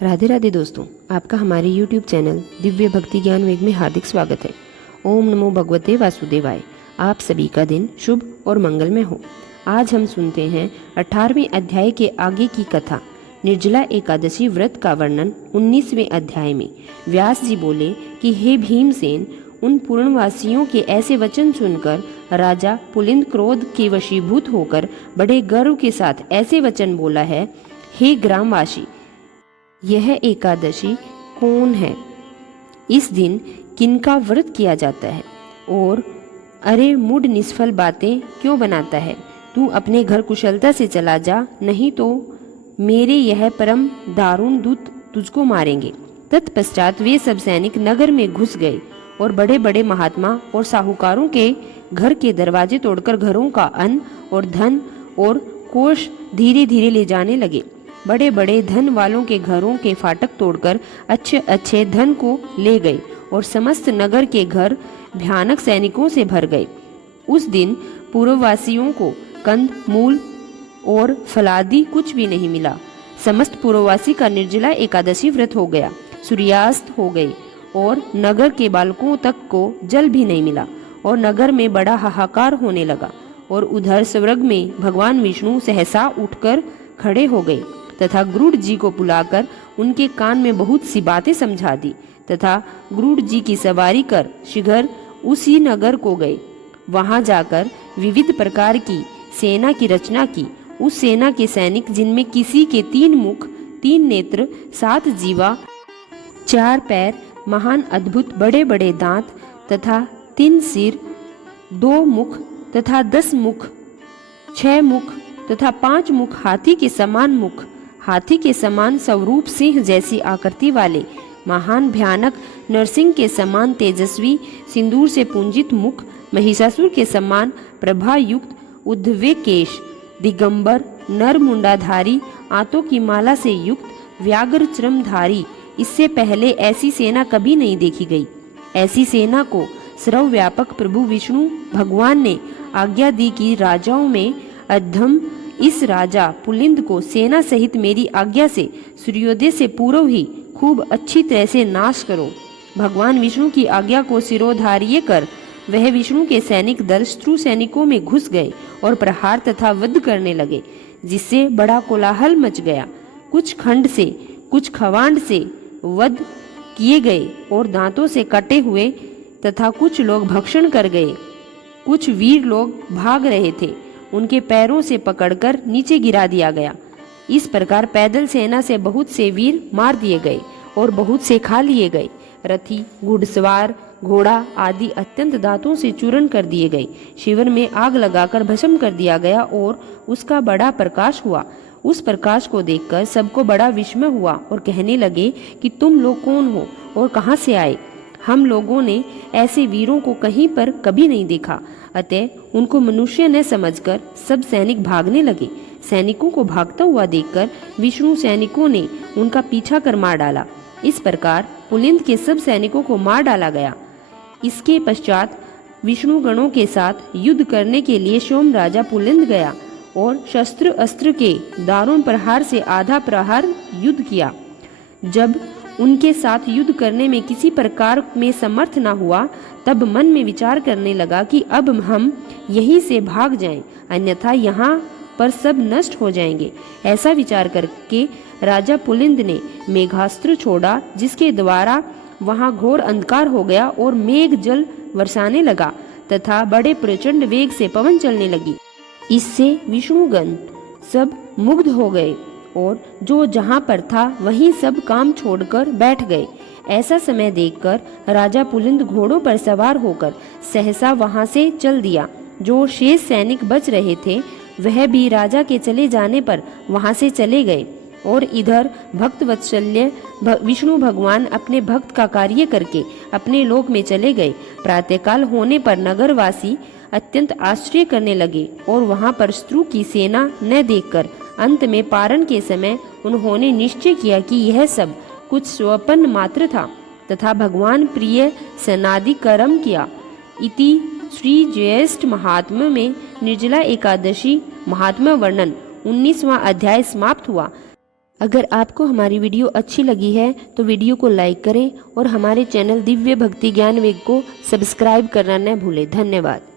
राधे राधे दोस्तों, आपका हमारे YouTube चैनल दिव्य भक्ति ज्ञान वेग में हार्दिक स्वागत है। ओम नमो भगवते वासुदेवाय। आप सभी का दिन शुभ और मंगलमय हो। आज हम सुनते हैं 18वें अध्याय के आगे की कथा। निर्जला एकादशी व्रत का वर्णन 19वें अध्याय में। व्यास जी बोले कि हे भीमसेन, उन पूर्णवासियों के ऐसे वचन सुनकर राजा पुलिंद क्रोध के वशीभूत होकर बड़े गर्व के साथ ऐसे वचन बोला है, हे ग्रामवासी, यह एकादशी कौन है? इस दिन किनका व्रत किया जाता है? और अरे मूड निष्फल बातें क्यों बनाता है? तू अपने घर कुशलता से चला जा, नहीं तो मेरे यह परम दारुण दूत तुझको मारेंगे। तत्पश्चात वे सब सैनिक नगर में घुस गए और बड़े बड़े महात्मा और साहूकारों के घर के दरवाजे तोड़कर घरों का अन्न और धन और कोष धीरे धीरे ले जाने लगे। बड़े बड़े धन वालों के घरों के फाटक तोड़कर अच्छे अच्छे धन को ले गए और समस्त नगर के घर भयानक सैनिकों से भर गए। उस दिन पूर्ववासियों को कंद मूल और फलादि कुछ भी नहीं मिला। समस्त पूर्ववासी का निर्जला एकादशी व्रत हो गया। सूर्यास्त हो गए और नगर के बालकों तक को जल भी नहीं मिला और नगर में बड़ा हाहाकार होने लगा। और उधर स्वर्ग में भगवान विष्णु सहसा उठकर खड़े हो गए तथा गरुड़ जी को बुलाकर उनके कान में बहुत सी बातें समझा दी तथा गरुड़ जी की सवारी कर शीघ्र उसी नगर को गए। वहां जाकर विविध प्रकार की सेना की रचना की। उस सेना के सैनिक, जिनमें किसी के 3 मुख 3 नेत्र 7 जीवा 4 पैर, महान अद्भुत बड़े बड़े दांत तथा 3 सिर, 2 मुख तथा 10 मुख, 6 मुख तथा 5 मुख, हाथी के समान मुख, हाथी के समान स्वरूप, सिंह जैसी आकृति वाले, महान भयानक नरसिंह के समान तेजस्वी, सिंदूर से पूंजित मुख, महिषासुर के समान प्रभा युक्त उद्धवे केश, दिगंबर नर मुंडाधारी, आंतों की माला से युक्त व्याघ्र चर्मधारी। इससे पहले ऐसी सेना कभी नहीं देखी गई। ऐसी सेना को सर्वव्यापक प्रभु विष्णु भगवान ने आज्ञा दी कि राजाओं में अधम इस राजा पुलिंद को सेना सहित मेरी आज्ञा से सूर्योदय से पूर्व ही खूब अच्छी तरह से नाश करो। भगवान विष्णु की आज्ञा को सिरोधार्य कर वह विष्णु के सैनिक दल शत्रु सैनिकों में घुस गए और प्रहार तथा वध करने लगे, जिससे बड़ा कोलाहल मच गया। कुछ खंड से कुछ खवांड से वध किए गए और दांतों से कटे हुए तथा कुछ लोग भक्षण कर गए। कुछ वीर लोग भाग रहे थे, उनके पैरों से पकड़कर नीचे गिरा दिया गया। इस प्रकार पैदल सेना से बहुत से वीर मार दिए गए और बहुत से खा लिए गए। रथी, घुड़सवार, घोड़ा आदि अत्यंत दांतों से चूर्ण कर दिए गए। शिविर में आग लगाकर भस्म कर दिया गया और उसका बड़ा प्रकाश हुआ। उस प्रकाश को देखकर सबको बड़ा विस्मय हुआ और कहने लगे कि तुम लोग कौन हो और कहां से आए? हम लोगों ने ऐसे वीरों को कहीं पर कभी नहीं देखा। अतः उनको मनुष्य न समझकर सब सैनिक भागने लगे। सैनिकों को भागता हुआ देखकर विष्णु सैनिकों ने उनका पीछा कर मार डाला। इस प्रकार पुलिंद के सब सैनिकों को मार डाला गया। इसके पश्चात विष्णु गणों के साथ युद्ध करने के लिए सोम राजा पुलिंद गया और शस्त्र अस्त्र के दारुण प्रहार से आधा प्रहार युद्ध किया। जब उनके साथ युद्ध करने में किसी प्रकार में समर्थ न हुआ, तब मन में विचार करने लगा कि अब हम यहीं से भाग जाएं, अन्यथा यहाँ पर सब नष्ट हो जाएंगे। ऐसा विचार करके राजा पुलिंद ने मेघास्त्र छोड़ा, जिसके द्वारा वहां घोर अंधकार हो गया और मेघ जल बरसाने लगा तथा बड़े प्रचंड वेग से पवन चलने लगी। इससे विष्णुगण सब मुग्ध हो गए और जो जहां पर था वहीं सब काम छोड़कर बैठ गए। ऐसा समय देखकर राजा पुलिंद घोड़ों पर सवार होकर सहसा वहां से चल दिया। जो शेष सैनिक बच रहे थे वह भी राजा के चले जाने पर वहां से चले गए। और इधर भक्त वत्सल्य विष्णु भगवान अपने भक्त का कार्य करके अपने लोक में चले गए। प्रातःकाल होने पर नगरवासी अत्यंत आश्चर्य करने लगे और वहां पर शत्रु की सेना न देखकर अंत में पारण के समय उन्होंने निश्चय किया कि यह सब कुछ स्वप्न मात्र था तथा भगवान प्रिय सनादि कर्म किया। इति श्री ज्येष्ठ महात्म्य में निर्जला एकादशी महात्म्य वर्णन 19वां अध्याय समाप्त हुआ। अगर आपको हमारी वीडियो अच्छी लगी है तो वीडियो को लाइक करें और हमारे चैनल दिव्य भक्ति ज्ञान वेग को सब्सक्राइब करना न भूलें। धन्यवाद।